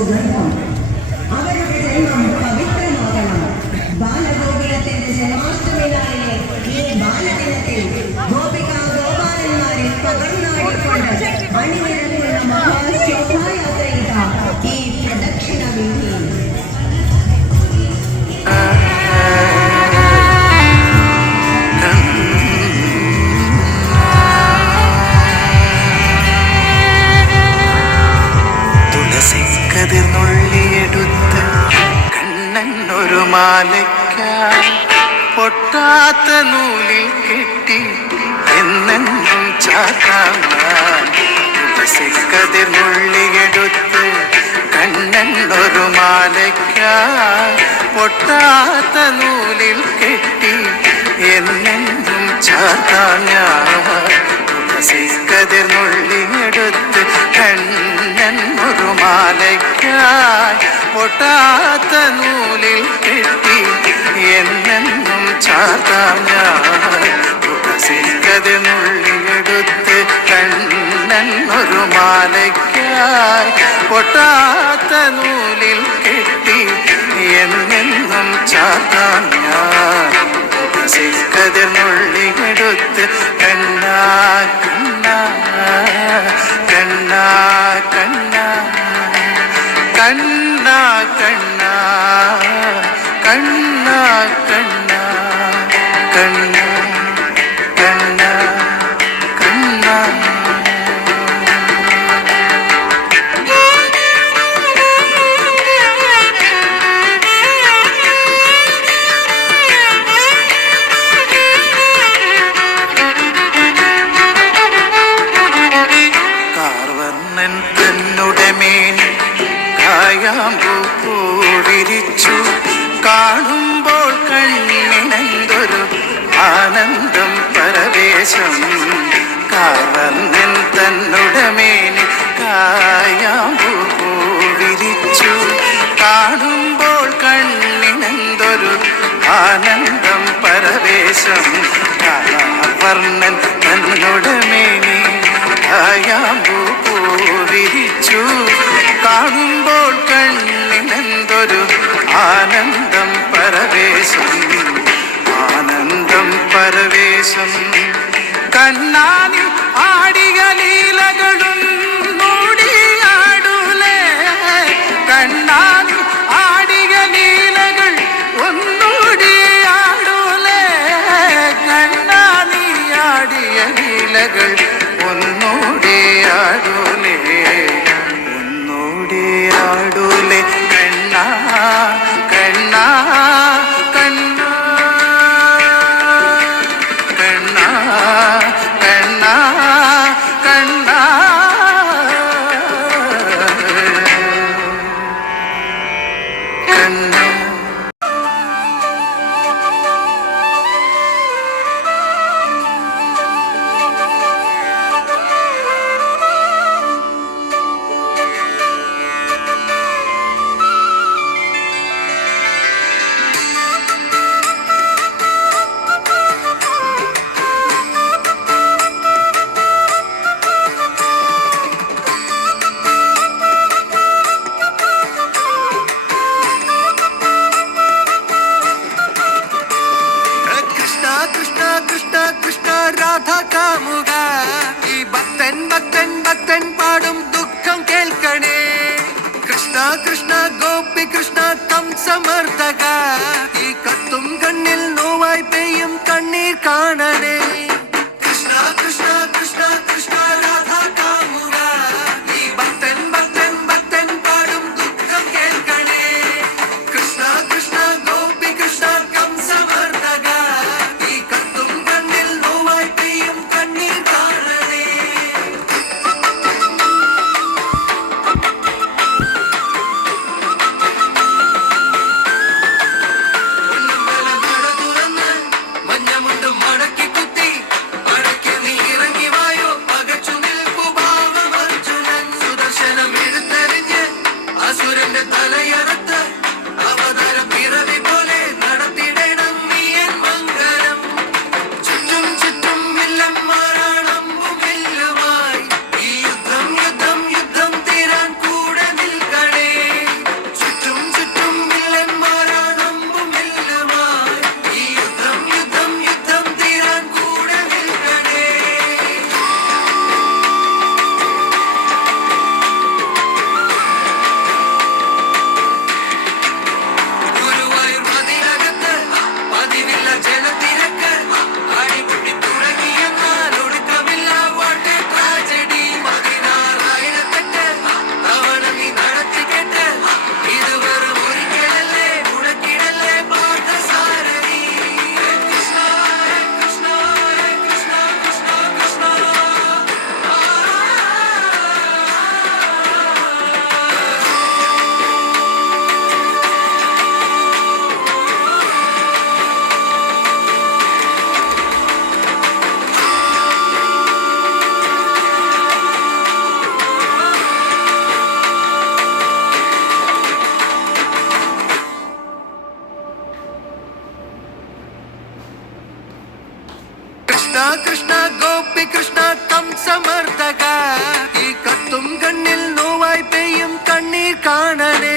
Student ಹೌದು ಅವರ ಜೊತೆ ನಮ್ಮ ಪವಿತ್ರ ಮಾತನಾಡ ಬಾಲ ಗೋಪಿಯತೆ ಈ ದಿನತೆ ಗೋಪಿಕಾ മാലയ്ക്കാൻ പൊട്ടാത്ത നൂലിൽ കെട്ടി എന്നെന്നും ചാക്കാൻ നുള്ളിയെടുത്ത് മുള്ളിയെടുത്ത് കണ്ണൊരു മാലയ്ക്ക പൊട്ടാത്ത നൂലിൽ കെട്ടി എന്നെന്നും ചാക്കാൻ ഞാൻ ശശിക്കതിർ നുള്ളിയെടുത്ത് കണ്ണൻ മുറുമാലയ്ക്കായി ഒട്ടാത്ത നൂലിൽ കെട്ടി എന്നെന്നും ചാർത്താം ഞാൻ. ശശിക്കതിർ നുള്ളിയെടുത്ത് കണ്ണൻ മുറുമാലയ്ക്കായി ഒട്ടാത്ത നൂലിൽ കെട്ടി എന്നെന്നും ചാർത്താം ഞാൻ. കതിർന്നുള്ളിയെടുത്ത് കണ്ണ കണ്ണ കണ്ണ കണ്ണ കണ്ണ കണ്ണ കണ്ണ കണ്ണ കണ്ണ കണ്ണ പൂവിരിച്ചു. കാണുമ്പോൾ കണ്ണിനെന്തൊരു ആനന്ദം പരവേശം. കാരണം തന്നുടമേനി കായാമ്പൂ പൂവിരിച്ചു. കാണുമ്പോൾ കണ്ണിനെന്തൊരു ആനന്ദം പരവേശം. കാർവർണൻ തന്നുടമേനി കായാമ്പൂ പൂവിരിച്ചു കാണുമ്പോൾ കണ്ണിനെന്തൊരു ആനന്ദം പരവേശം. ആനന്ദം പരവേശം. കണ്ണാനി ആടിയ ലീലകളും കൃഷ്ണ ഗോപി കൃഷ്ണ കം സമർത്ഥക ഈ കത്തും കണ്ണിൽ നോവായി പെയ്യും കണ്ണീർ കാണണേ കൃഷ്ണ ഗോപി കൃഷ്ണ കംസമർദ്ദക ഈ കത്തും കണ്ണിൽ നോവായി പെയ്യും കണ്ണീർ കാണനേ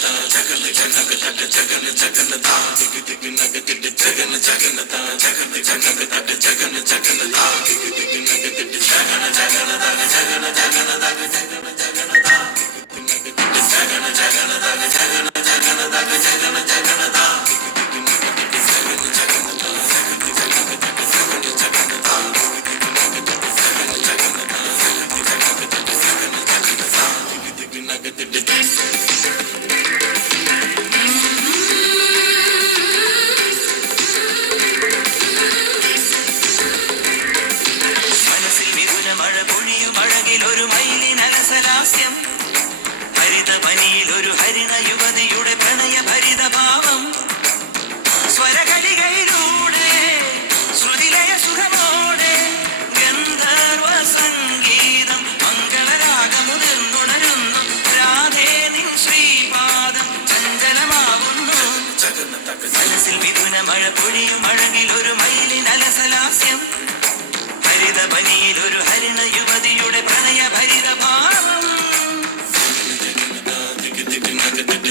తా జగన్ జగన్ జగన్ జగన్ తా దిగ్ దిగ్ నగ దిడ్ జగన్ జగన్ తా జగన్ జగన్ తడ్ జగన్ జగన్ తా దిగ్ దిగ్ నగ దిడ్ జగన్ జగన్ తా జగన్ జగన్ తా జగన్ జగన్ తా దిగ్ దిగ్ నగ దిడ్ జగన్ జగన్ తా జగన్ జగన్ తా జగన్ జగన్ తా പൊഴിയും അഴകിൽ ഒരു മയിലിൻ അലസലാസ്യം. ഹരിതപനിയിൽ ഒരു ഹരിണ യുവതിയുടെ പ്രണയ ഭരിത ഭാവം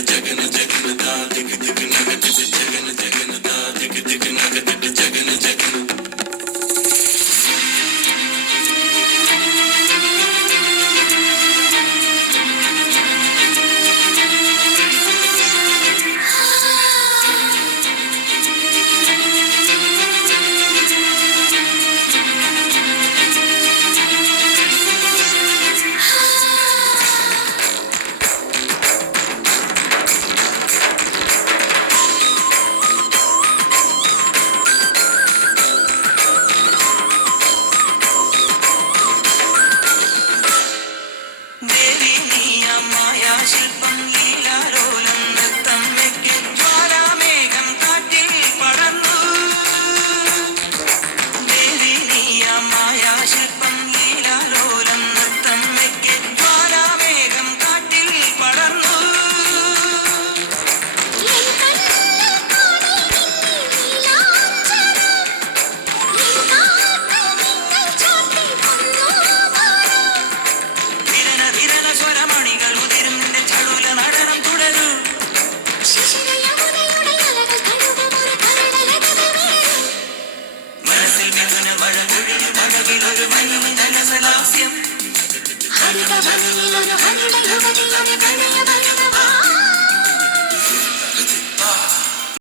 ജഗന ജഗന ജഗന ജഗന ജഗന